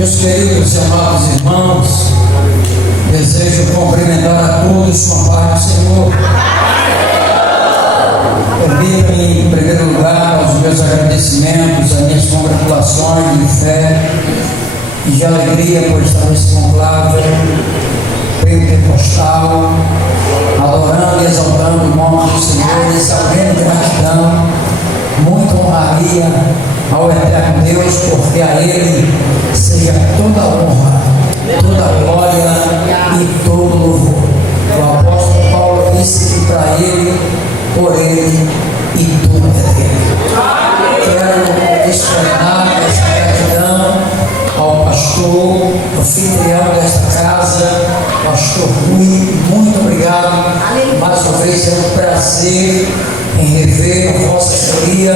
Meus queridos e amados irmãos, desejo cumprimentar a todos com a paz do Senhor. Permitam-me, em primeiro lugar, os meus agradecimentos, as minhas congratulações de fé e de alegria por estar nesse conclave pentecostal, adorando e exaltando o nome do Senhor, essa grande gratidão, muita honraria ao eterno Deus, porque a Ele seja toda a honra, toda a glória e todo o louvor. O apóstolo Paulo disse que para Ele, por Ele e tudo é dele. Quero externar esta gratidão ao pastor, anfitrião desta casa, pastor Rui. Muito obrigado. Mais uma vez é um prazer em rever a vossa senhoria,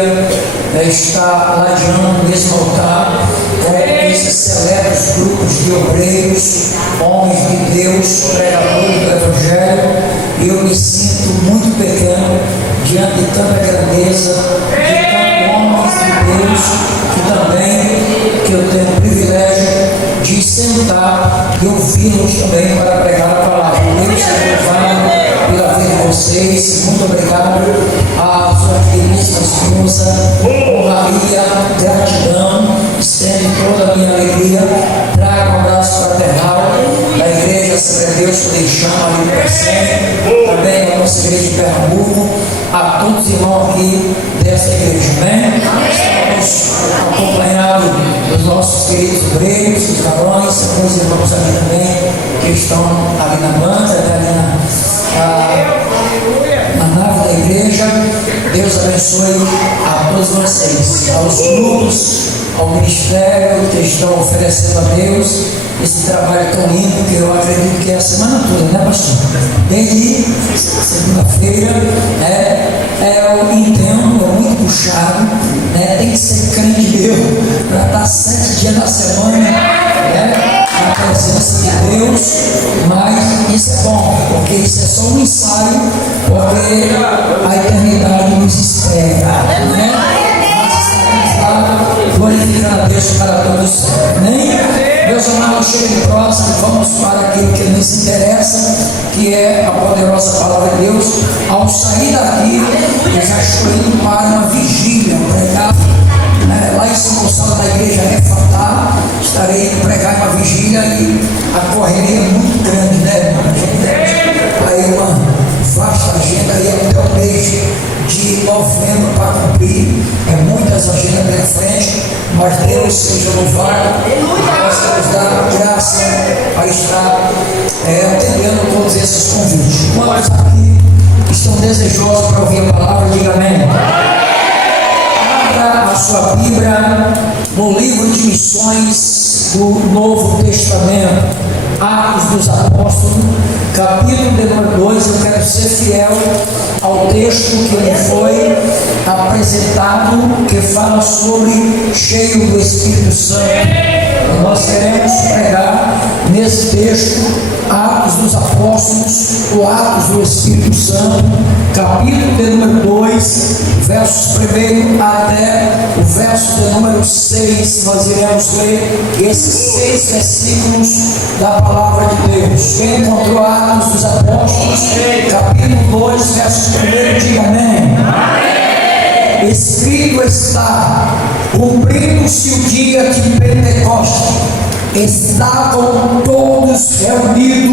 estar ladeando o mesmo altar com esses seletos grupos de obreiros, homens de Deus, pregadores do Evangelho. Eu me sinto muito pequeno diante de tanta grandeza, de tantos homens de Deus, que eu tenho o privilégio de sentar e ouvi-los também para pregar a palavra. Deus seja louvado pela vida de vocês. Muito obrigado à sua queridíssima esposa. Honraria, gratidão, estendo toda a minha alegria. Trago um abraço fraternal da igreja Assembleia de Deus que Ele chama ali para sempre. Também a nossa igreja de Pernambuco, a todos os irmãos aqui dessa igreja. Amém? Estamos acompanhados dos nossos queridos obreiros, dos varões, alguns irmãos ali também que estão ali na banca, ali na nave da igreja. Deus abençoe a todos vocês, aos grupos, ao ministério que estão oferecendo a Deus esse trabalho tão lindo, que eu acredito que é a semana toda, né, pastor? Desde segunda-feira, eu entendo, é muito puxado, tem que ser crente mesmo para estar 7 dias da semana, na presença de Deus. Mas isso é bom, porque isso é só um ensaio, porque a eternidade nos espera, né? Glorificando a Deus para todos. Amém? Meus amados, cheguem próximo, vamos para aquilo que nos interessa, que é a poderosa palavra de Deus. Ao sair daqui, eu já estou indo para uma vigília, pregar lá em São Gonçalo, da igreja Refatar. Estarei indo pregar uma vigília e a correria é muito grande, né? A gente tem aí uma vasta agenda e até o mês de novembro para cumprir. Muitas agendas pela frente, mas Deus seja louvado, possa nos dar graça para estar atendendo todos esses convites. Quantos aqui estão desejosos para ouvir a palavra, diga amém. Abra a sua Bíblia no livro de missões do Novo Testamento, Atos dos Apóstolos, capítulo de número 2. Eu quero ser fiel ao texto que me foi apresentado, que fala sobre cheio do Espírito Santo. Nós queremos pregar nesse texto, Atos dos Apóstolos, o Atos do Espírito Santo, capítulo de número 2, versos 1 até o verso de número 6. Nós iremos ler esses 6 versículos da palavra de Deus. Quem encontrou Atos dos Apóstolos, capítulo 2, verso 1, diga amém. Escrito está: cumprindo-se o dia de Pentecostes, estavam todos reunidos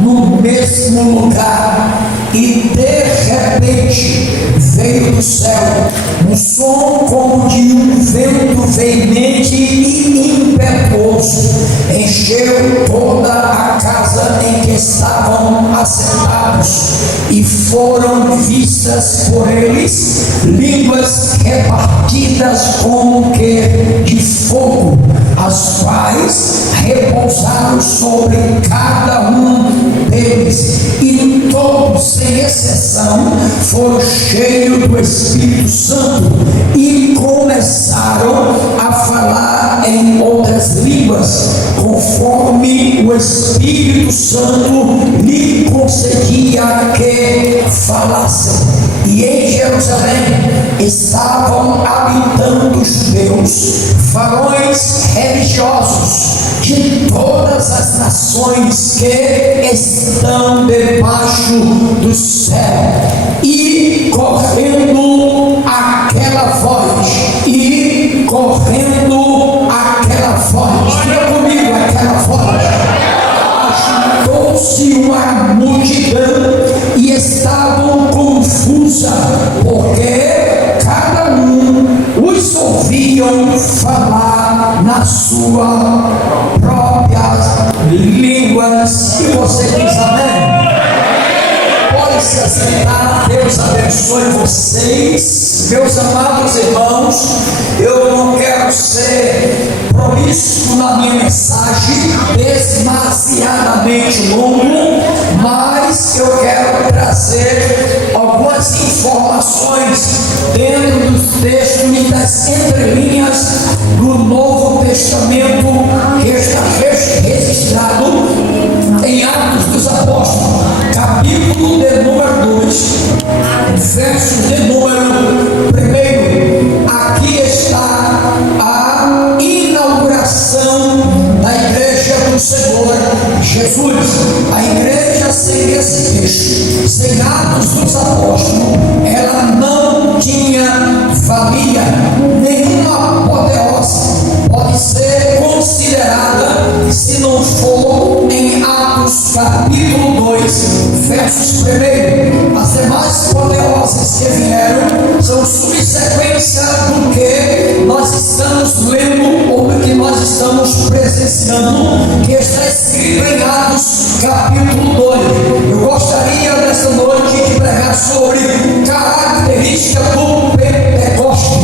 no mesmo lugar, e de repente veio do céu um som como de um vento veemente e impetuoso, encheu toda a casa em que estavam assentados, e foram vistas por eles línguas repartidas como que de fogo, as quais repousaram sobre cada um deles, e todos, sem exceção, foram cheios do Espírito Santo e começaram a falar em outras línguas, conforme o Espírito Santo lhe concedia que falassem. E em Jerusalém estavam habitando os judeus, varões religiosos de todas as nações que estão debaixo do céu, e correndo aquela voz, diga comigo, aquela voz, ajuntou-se uma multidão e estavam confusa, porque cada um os ouviam falar na sua própria língua. E você diz amém? Pode se assentar. Deus abençoe vocês, meus amados irmãos. Eu não quero ser prolixo na minha mensagem, demasiadamente longo, mas eu quero trazer algumas informações dentro dos textos e das entrelinhas do Novo Testamento que está registrado em Atos dos Apóstolos, capítulo de número 2, verso de número 1. Aqui está a inauguração da igreja do Senhor Jesus. A igreja sem esse texto, sem Atos dos Apóstolos, ela não tinha valia nenhuma. Apoteose pode ser considerada se não for em Atos capítulo 2, versos 1. As demais apoteoses que vieram são subsequência do que nós estamos lendo ou do que nós estamos presenciando, que está escrito em Atos capítulo 2. Eu gostaria nesta noite de pregar sobre característica do Pentecoste,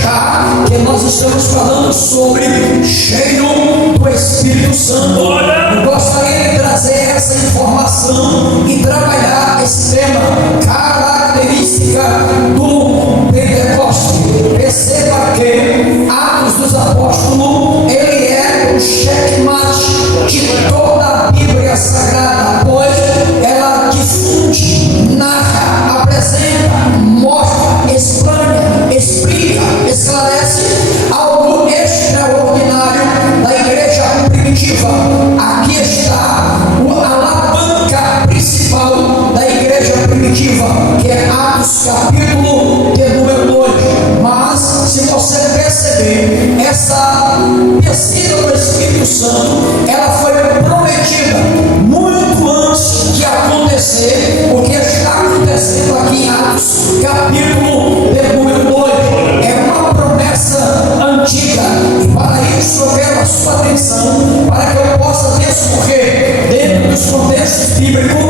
já que nós estamos falando sobre cheio do Espírito Santo. Eu gostaria de trazer essa informação e trabalhar esse tema, característica do Pentecoste. Perceba que Atos dos Apóstolos, ele é o checkmate de toda a Bíblia Sagrada, pois ela difunde, narra, apresenta, mostra, explana, explica, esclarece algo extraordinário da igreja primitiva. Aqui está a alavanca principal da igreja primitiva, que é Atos capítulo de número 2. Mas se você perceber, essa descida do Espírito Santo, ela foi prometida muito antes de acontecer o que está acontecendo aqui em Atos capítulo de número 2. É uma promessa antiga, e para isso eu quero a sua atenção, para que eu possa discorrer dentro dos contextos bíblicos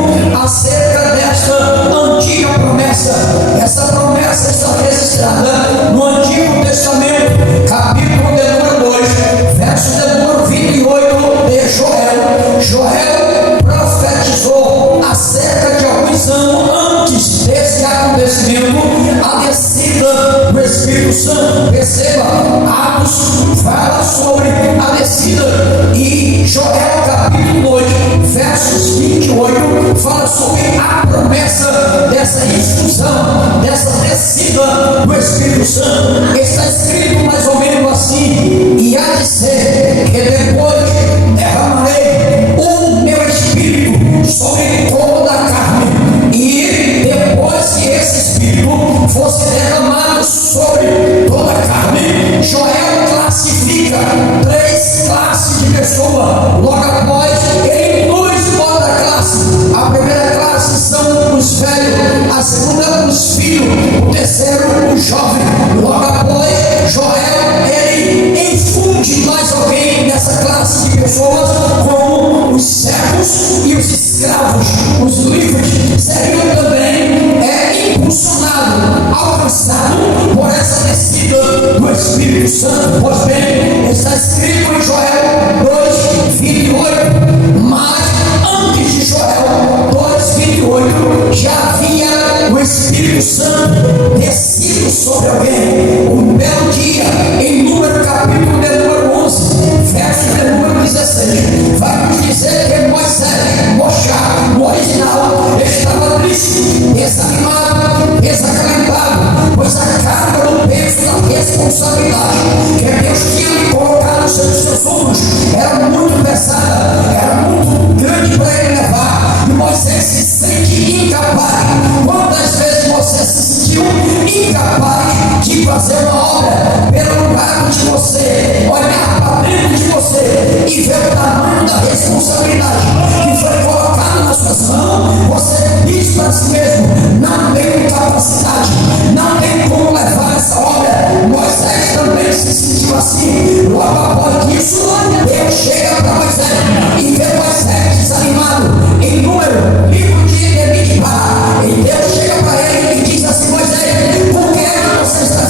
acerca desta antiga promessa. Essa promessa está registrada no Antigo Testamento, capítulo de número 2, verso de número 28 de Joel. Joel profetizou acerca de alguns anos antes desse acontecimento, a descida do Espírito Santo. Perceba, Atos fala sobre a descida, e Joel capítulo 2, versos 28, fala sobre a promessa dessa infusão, dessa descida do Espírito Santo. Está escrito mais ou menos assim: e há de ser que depois derramarei o meu Espírito sobre toda a carne, e depois que esse Espírito fosse derramado sobre toda a carne, Joel classifica 3 classes de pessoas. Logo após, ele inclui toda a classe. A primeira classe são os velhos, a segunda os filhos, o terceiro os jovens. Logo após, Joel, ele infunde mais alguém dessa classe de pessoas, como os servos e os escravos. Os livres seriam também impulsionado, alcançado por essa descida do Espírito Santo. Pois bem, está escrito em Joel 2:28, mas antes de Joel 2:28 já havia o Espírito Santo descido sobre alguém. Um belo dia, em número capítulo de número 11, verso de número 16, vai nos dizer que Moisés, no original, estava triste, desanimado, desalentado, era muito pesada, era muito grande para ele levar, e Moisés se sente incapaz. Quantas vezes você se sentiu incapaz de fazer uma obra pelo lugar de você, olhar para dentro de você e ver o tamanho da responsabilidade que foi colocada nas suas mãos? Você diz para si mesmo: não tenho capacidade, não tenho como levar essa obra. Moisés também se sentiu assim. Logo após isso, Deus chega para Moisés e vê Moisés desanimado. Em Número, livro de Emídiba, e Deus chega para ele e diz assim: Moisés, por que você está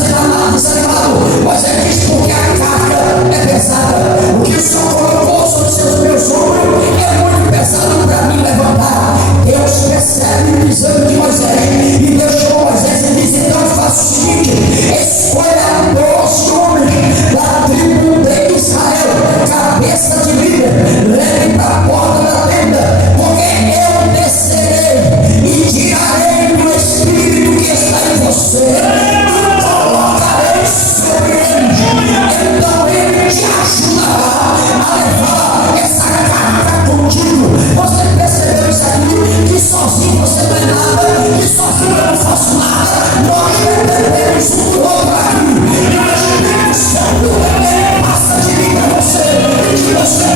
desanimado? Moisés diz: porque a carga é pesada. O que o Senhor colocou sobre os meus ombros é muito pesado para mim levantar. Deus percebe o desânimo de Moisés, e Deus chamou Moisés e disse: então faça o seguinte, escolha 12 homens da tribo de Israel, cabeça de líder, leve para a porta da tenda, porque eu descerei e tirarei do Espírito que está em você e colocarei sobre ele. Então ele te ajudará a levar essa carga contigo. Você percebeu isso aqui? Que sozinho você não é nada, que sozinho eu não faço nada. Nós dependemos um do outro aqui. E o Espírito Santo, ele passa de mim para você, e de você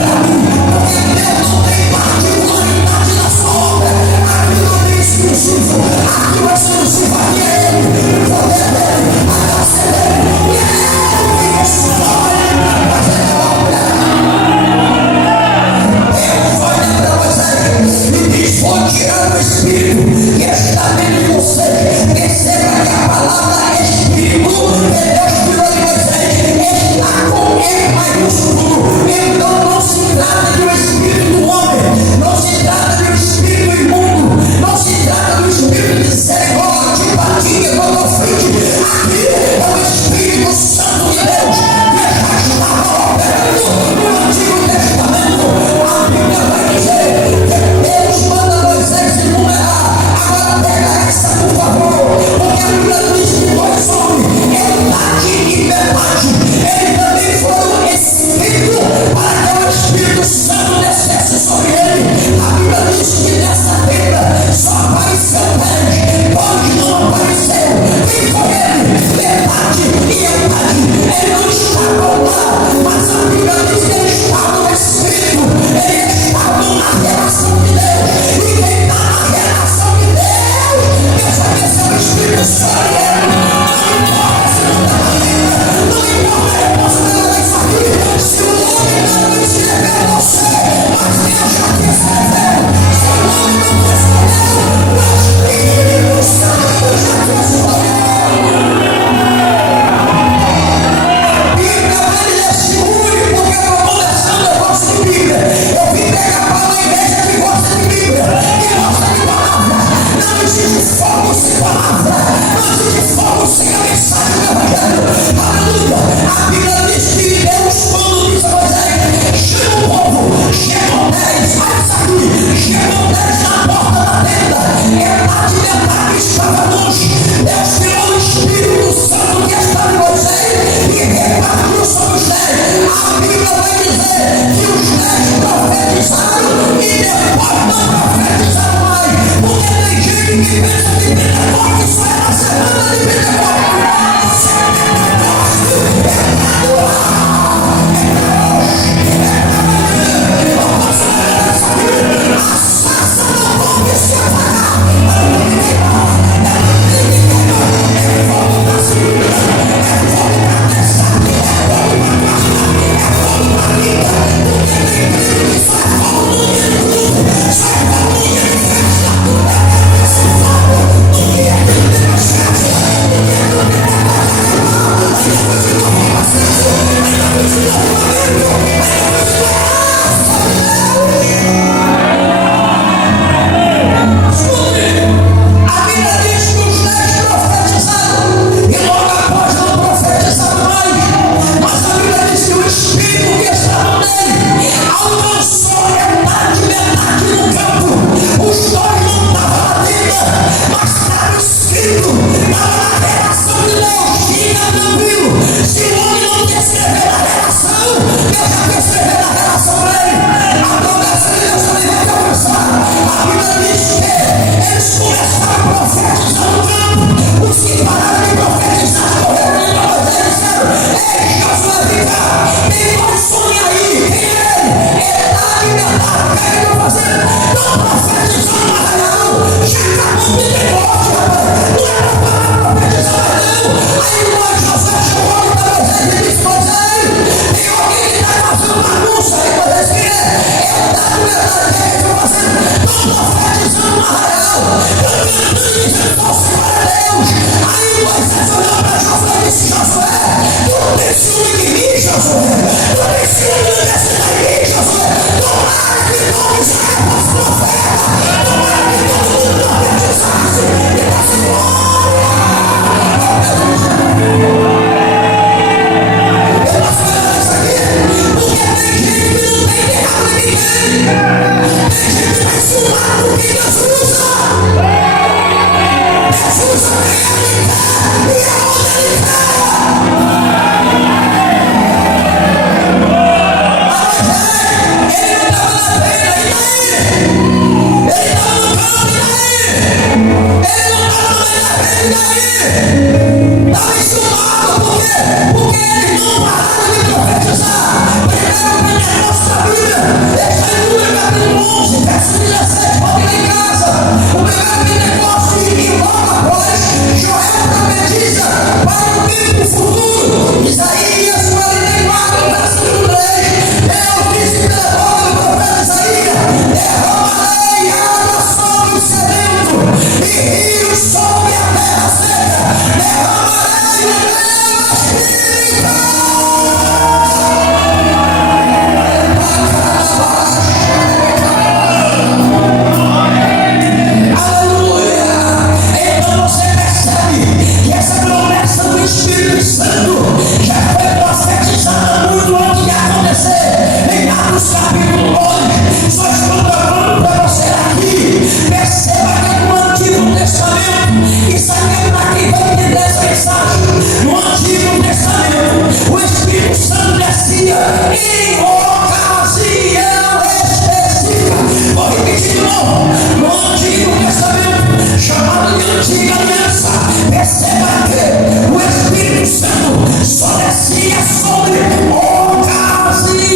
só descia sobre ocasião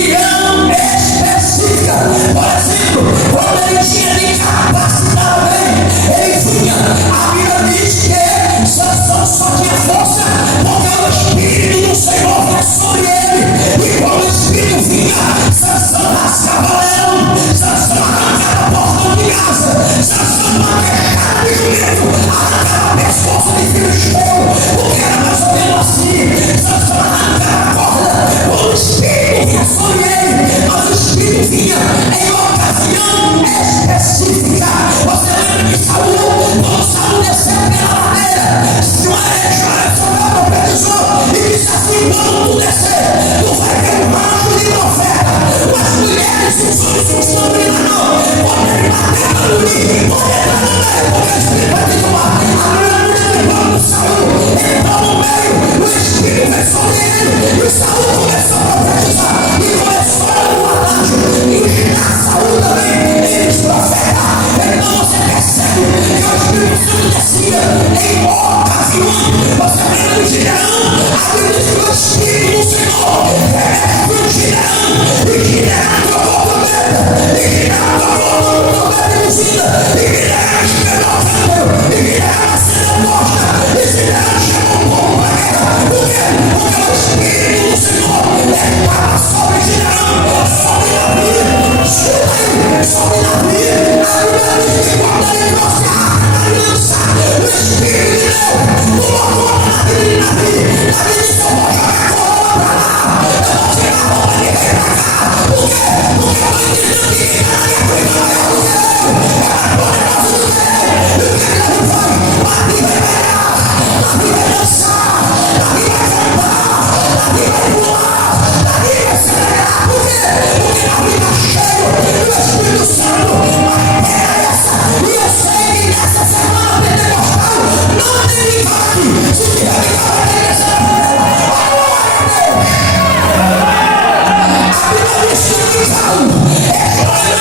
específica. Por exemplo, quando ele tinha de capacitar bem, ele vinha. A Bíblia diz que Sansão só tinha força porque o Espírito do Senhor foi sobre ele. E quando o Espírito vinha, Sansão rasgava leão, Sansão arrancava portão de casa, Sansão arrancava de jumento, arrancava pescoço de filisteu, porque era mais ou menos assim. Sansão arrancava a corda, quando o Espírito vinha sobre ele, mas o Espírito vinha em ocasião específica. Você lembra de Saul? Quando Saul desceu pela ladeira, se uma legião soltava o previsor e disse assim: quando tu descer, tu vai ver um anjo de profeta, as mulheres e os homens não estão brilhando, podem bater na luz, podem entrar no meio, porque o Espírito vai te tomar. A Bíblia diz que quando Saul entrou no meio, o Espírito veio sobre ele, e Saul começou a profetizar, e começou a dar um anjo, e a Saul também, eles profetam. Então você percebe que o Espírito Santo descia em ocasião. Você lembra do Gideão? A Bíblia diz que o Espírito do Senhor foi o Gideão, e Gideão tocou a trombeta, e Gideão tocou a trombeta induzida, e Gideão esperou o câmbio, e Gideão acendeu a tocha, e Gideão chamou o povo para a guerra. Por quê? Porque o Espírito do Senhor estava sobre Gideão, sobre Davi, sobre Davi. A Bíblia diz que quando ele trouxe a arca da aliança, o Espírito de Deus colocou na vida de Davi. Davi disse: eu vou jogar a coroa para lá, eu vou tirar a roupa de rei para cá. Por quê? Porque eu estou entendendo que quem está na minha frente não é o Deus, é a poderosa do Deus. E o que Davi foi? Davi vai pegar, Davi vai dançar, Davi vai cantar, Davi vai pular, Davi vai celebrar. Por quê? Porque Davi está cheio do Espírito Santo. Mas era essa, e eu sei que nessa semana pentecostal não tem milagre. Se tiver milagre, tem que ser glória a Deus. A Bíblia diz que Saul é glória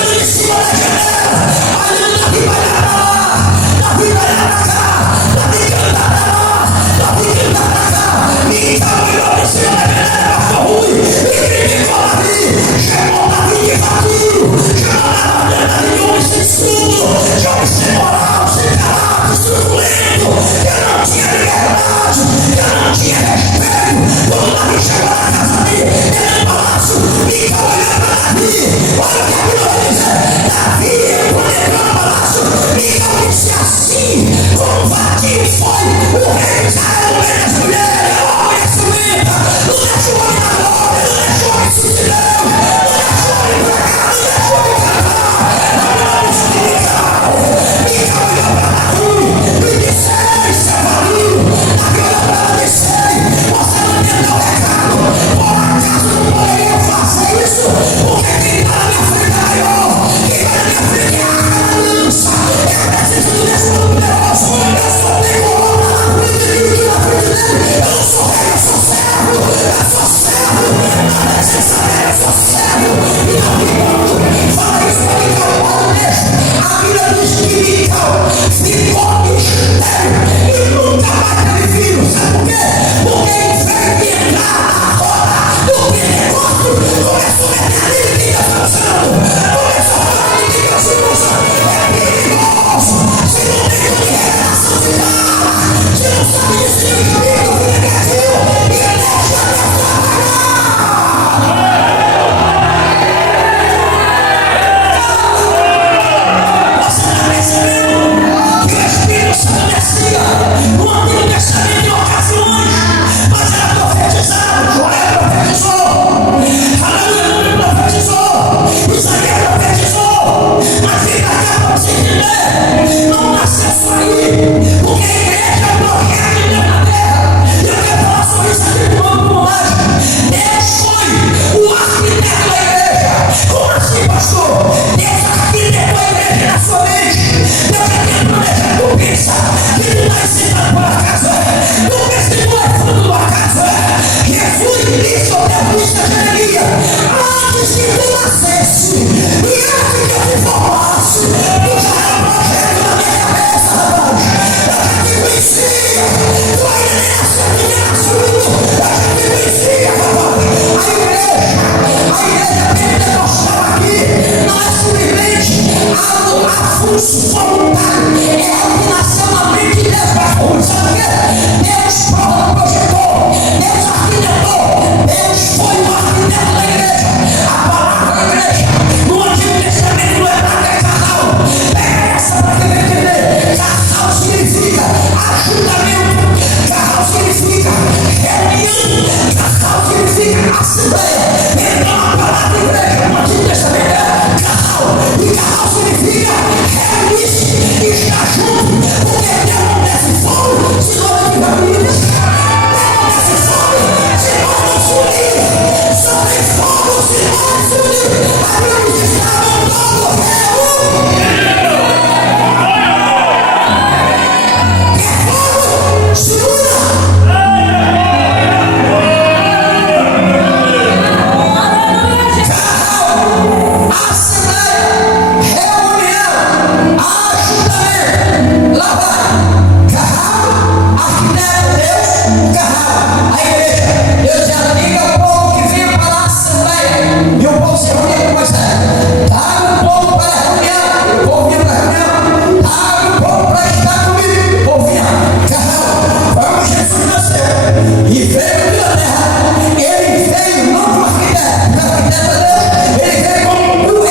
assembleia, reunião, ajuntamento, lá vai, Carrão, arquiteto, Deus, Carrão, a igreja. Deus já liga o povo que vinha para a assembleia, e o povo se reunia com Moisés. Traga o povo para a reunião, o povo vinha para a reunião. Traga o povo para estar comigo, o povo vinha. Carrão, quando Jesus nasceu e veio pela terra, ele veio não como arquiteto é Deus, ele veio como o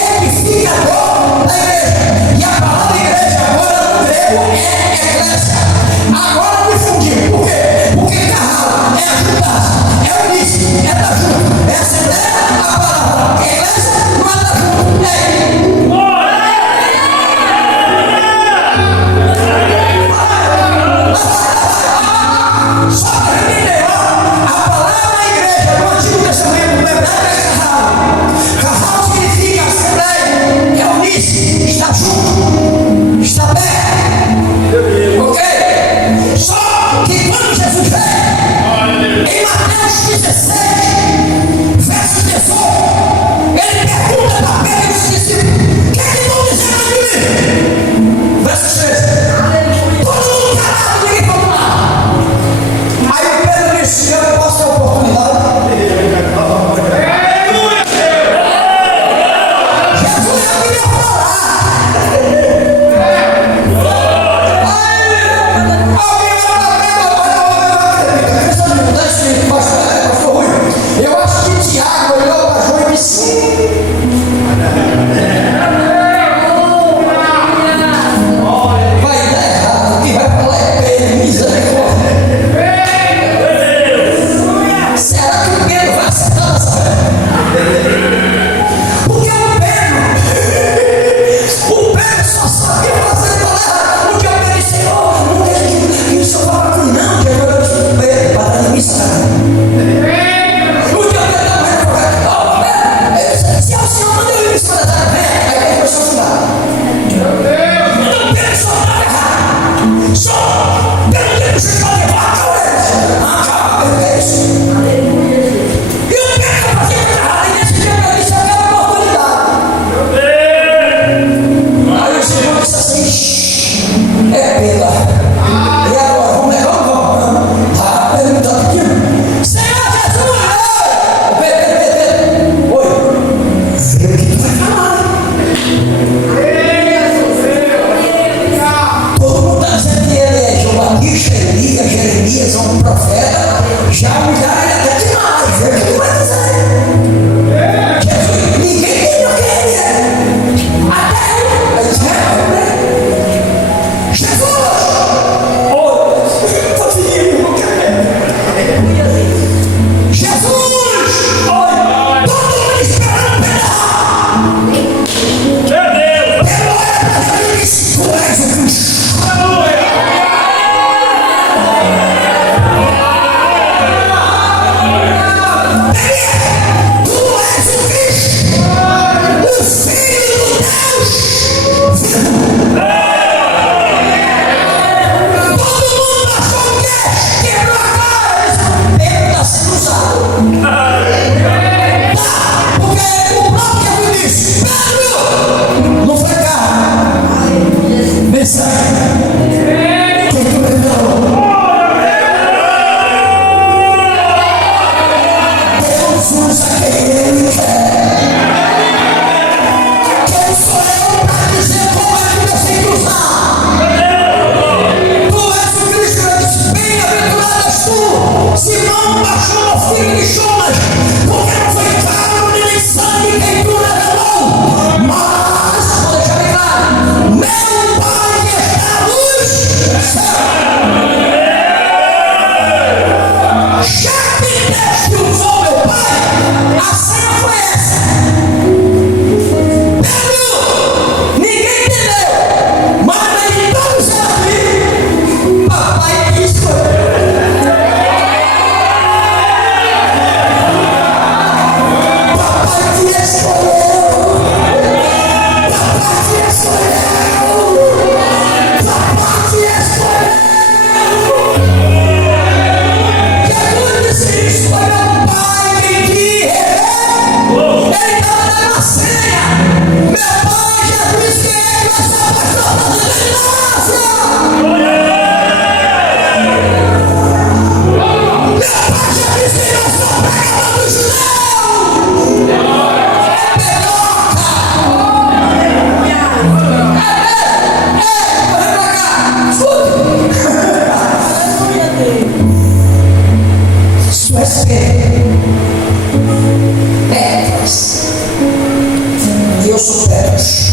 sou Pedros,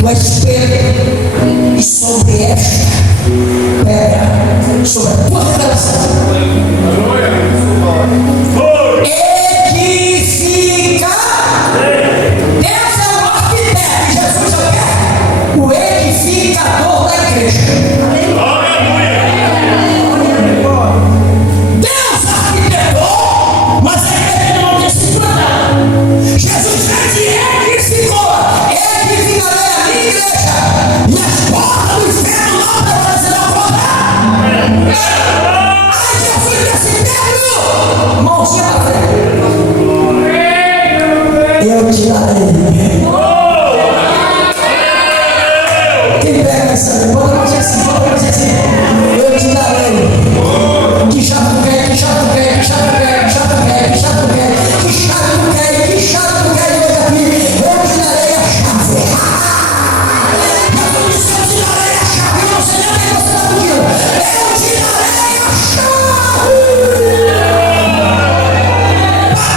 tu és Pedro, e sobre esta pedra, sobre a tua revelação, edifica. Deus é o arquiteto, Jesus é o edificador da igreja. Deus arquitetou, mas a igreja não tem se plantado. Jesus fez e edificou. Edificarei a minha igreja, e as portas do inferno não prevalecerão contra ela. Aí Jesus disse: Pedro, mãozinha para frente, eu tirarei. Quem pega essa? Bota a mãozinha assim, bota a mãozinha assim. Eu tirarei. Que chato quer, que chato quer, que chato quer, que chato quer, que chato quer, que chato quer, que chato quer, eu tirarei a chave. Eu tirarei a chave, eu não sei nem o que você está pedindo. Eu tirarei a chave.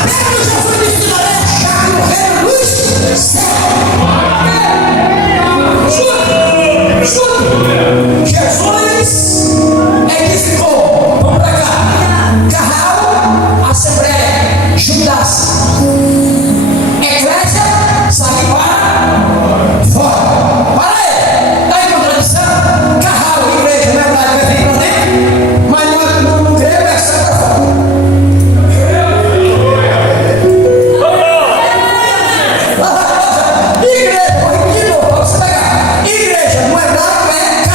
Pedro já foi me tirarei a chave no reino dos céus. Jesus edificou, vamos para cá, Carral, Assembleia, Judas, Eclésia, sai para fora. Para aí, está em contradição? Carral, igreja, não é verdade, vai vir para dentro, mas não crê, vai sair para fora. Igreja, vou repetir, vou você pegar. Igreja, não é verdade, não é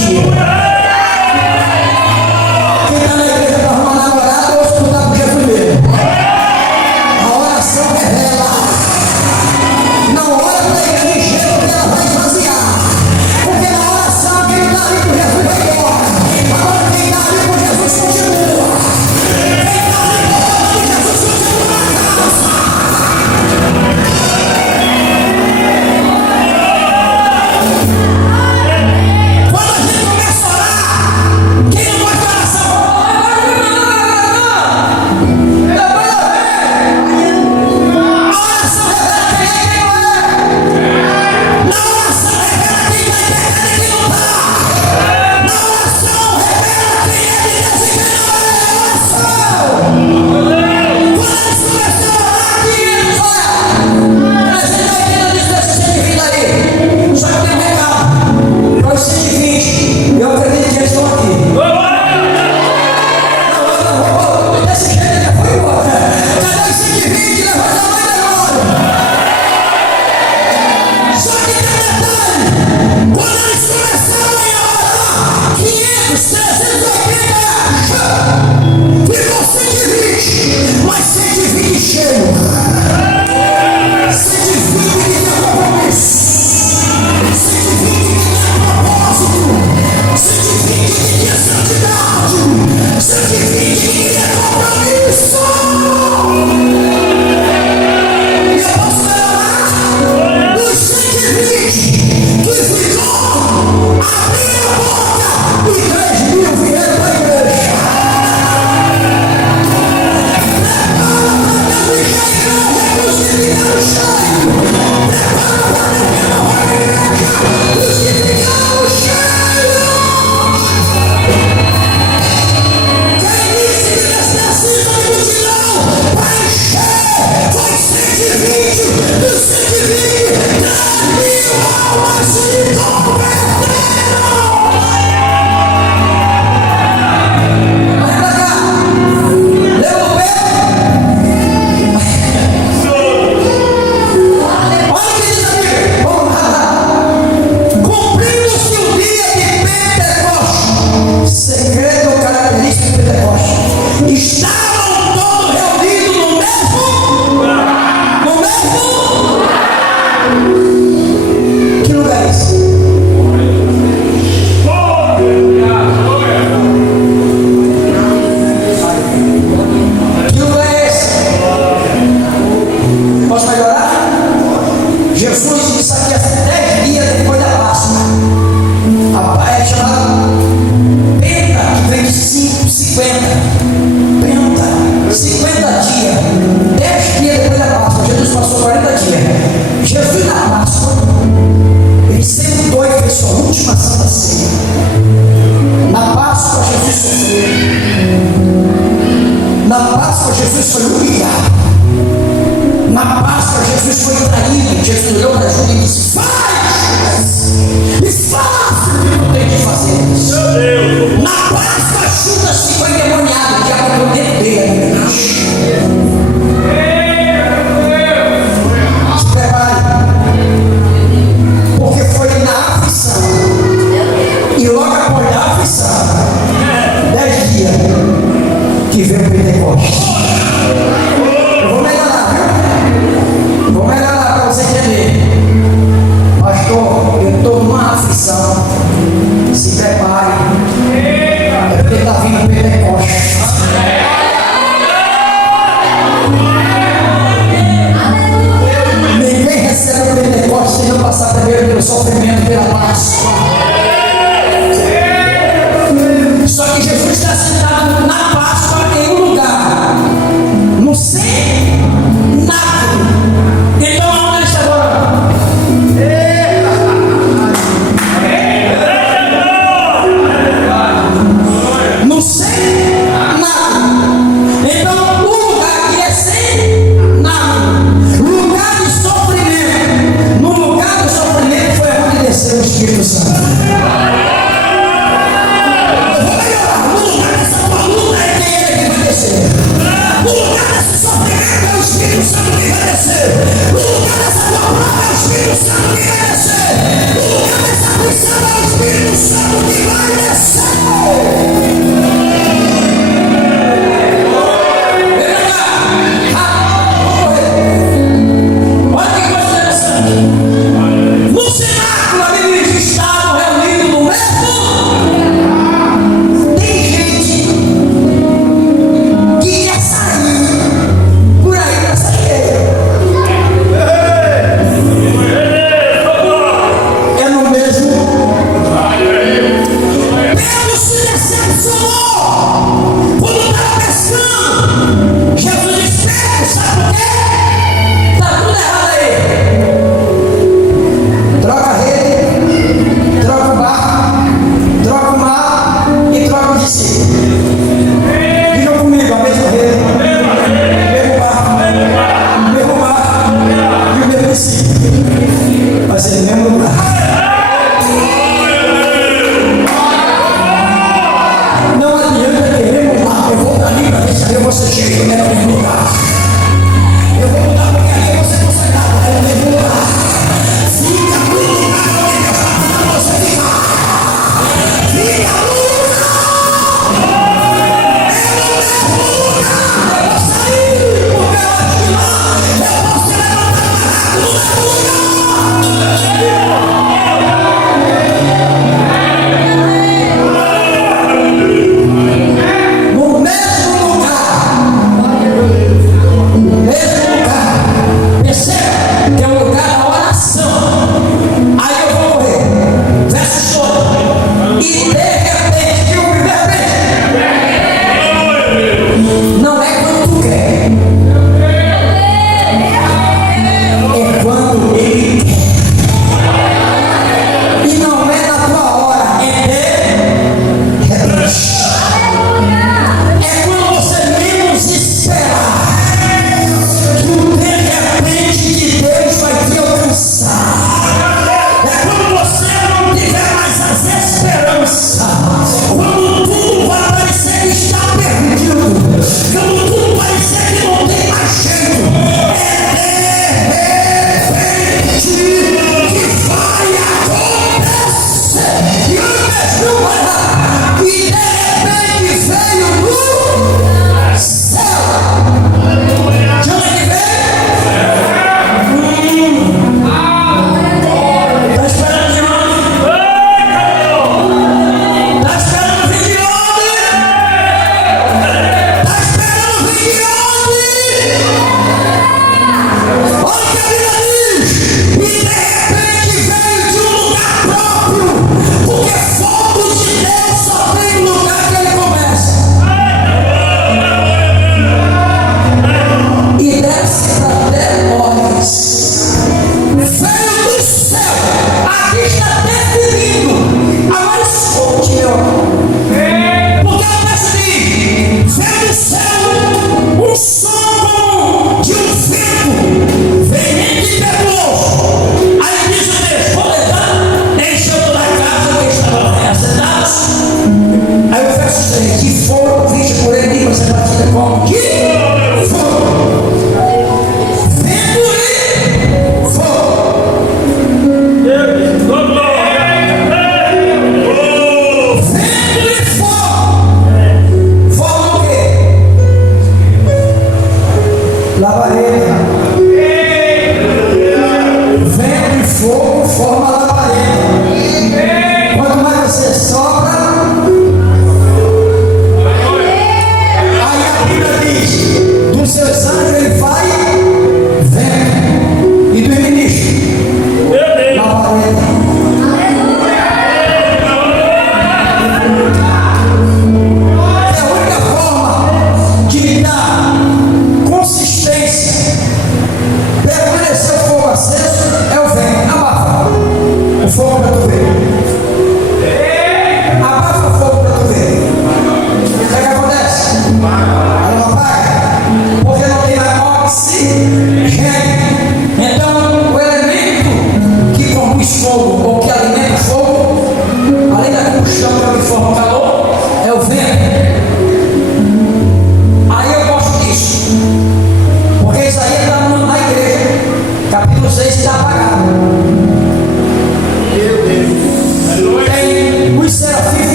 mentira. Quem está na igreja para arrumar namorado, ou escutar com Jesus mesmo. A oração revela. Não olha para a igreja encher, porque ela vai esvaziar. Porque na oração, quem está ali com Jesus vai embora. Agora quem está ali com Jesus continua. Quem está ali com Jesus continua na casa. Quando a gente começa a orar, quem não gosta de oração? Eu acredito que eles estão aqui. Não, desse jeito ele foi embora. Cadê os 120? Levanta a mão e agora. Só que tem detalhe. Quando eles começaram a orar, 500, 380, ficou 120. Mas 120 cheio. 120 que tem compromisso. 120 que tem propósito. 120 que tinha santidade, 120 que tinha compromisso. E eu posso melhorar os 120 que ficou, abriram a porta e 3.000 vieram para a igreja. Prepara para Deus encher a igreja, os que ficaram cheios. Prepara para Deus renovar a igreja, os que ficaram cheios. Estavam todos reunidos no mesmo? Que lugar é esse? Que lugar é esse? Posso melhorar? Jesus disse aqui há 10 dias depois da Páscoa. É chamado Penta, que vem de 50. 50 dias, 10 dias depois da Páscoa, Jesus passou 40 dias. Jesus na Páscoa, ele sentou e fez sua última santa ceia. Na Páscoa, Jesus sofreu. Na Páscoa, Jesus foi humilhado. Na Páscoa, Jesus foi traído. Jesus olhou para Judas e disse: faz! E faça o que eu tenho que fazer. Na Páscoa, Judas ficou endemoniado. O diabo dentro dele. Se prepare, porque foi na aflição, e logo após a aflição, 10 dias, que veio o Pentecostes. Eu vou melhorar, viu? Vou melhorar para você entender.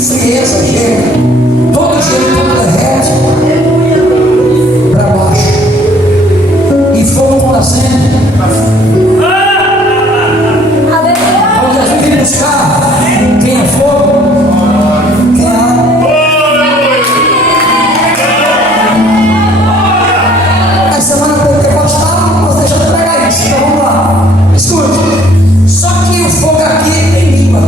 frieza chega, todo gelo, todo derrete para baixo, e fogo quando acende. Quando a gente vem buscar quem é fogo, quem é água. A semana pentecostal, nós deixamos de pregar isso, então vamos lá. Escute, só que o fogo aqui tem língua.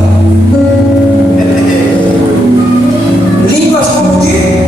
Línguas como de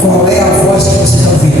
qual é a voz que você está ouvindo?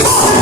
Deus.